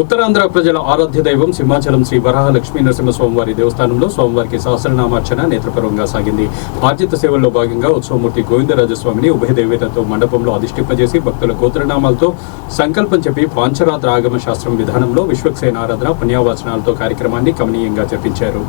ఉత్తరాంధ్ర ప్రజల ఆరాధ్య దైవం సింహాచలం శ్రీ వరాహ లక్ష్మీ నరసింహస్వామివారి దేవస్థానంలో స్వామివారికి సహస్రనామార్చన నేత్రపర్వంగా సాగింది. ఆర్జిత సేవల్లో భాగంగా ఉత్సవమూర్తి గోవిందరాజస్వామిని ఉభయ దేవతలతో మండపంలో అధిష్టింపజేసి భక్తుల గోత్రనామాలతో సంకల్పం చెప్పి పాంచరాత్ర ఆగమ శాస్త్రం విధానంలో విశ్వక్సేన ఆరాధన పుణ్యావాచనాలతో కార్యక్రమాన్ని కమనీయంగా జరిపించారు.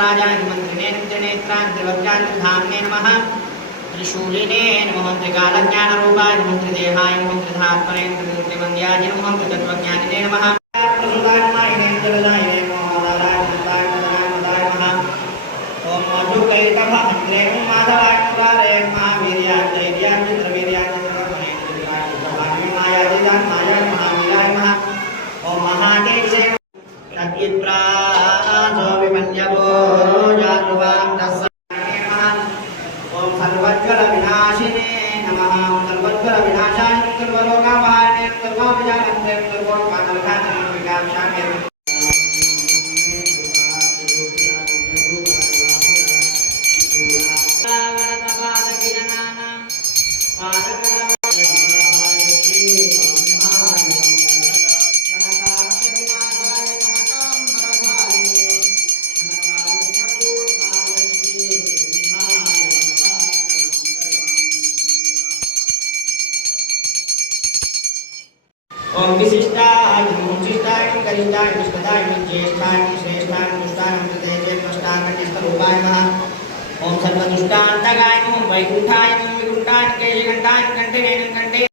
राजाय मंत्रिणे नेत्रांतिवक्त्रांतिधाम्ने नमः त्रिशूलिने नमः त्रिकालज्ञानरूपाय नमः त्रिदेहाय नमः त्रिधात्मने त्रिमूर्तिमन्याय नमः त्रितत्त्वज्ञानिने नमः प्रसुताय नमः जलदाय नमः नारायणाय नमः ओम मधुकैतभ हत्रे माधवाय नमः महावीर्याय दैर्याय चंद्रवीर्याय चंद्रमणे माया दिदान माया महावीराय नमः ओम महादेवसे सत्यप्रा विनाशिने नमः सर्वत्र विनाशाय सर्वलोकापहाय सर्वोपजानन्ते सर्वोपमानवघातने विकाशाय ओम विशिष्टाय विशिष्टाय कलिष्ठाय विष्णुदाय ज्येष्ठाय श्रेष्ठाय दुष्टाय तेजे नष्टाय निस्तरूपाय नमः ओम सर्वदुष्टान्तकाय नमः वैकुंठाय नमः विकुंठाय केशकंठाय कंठे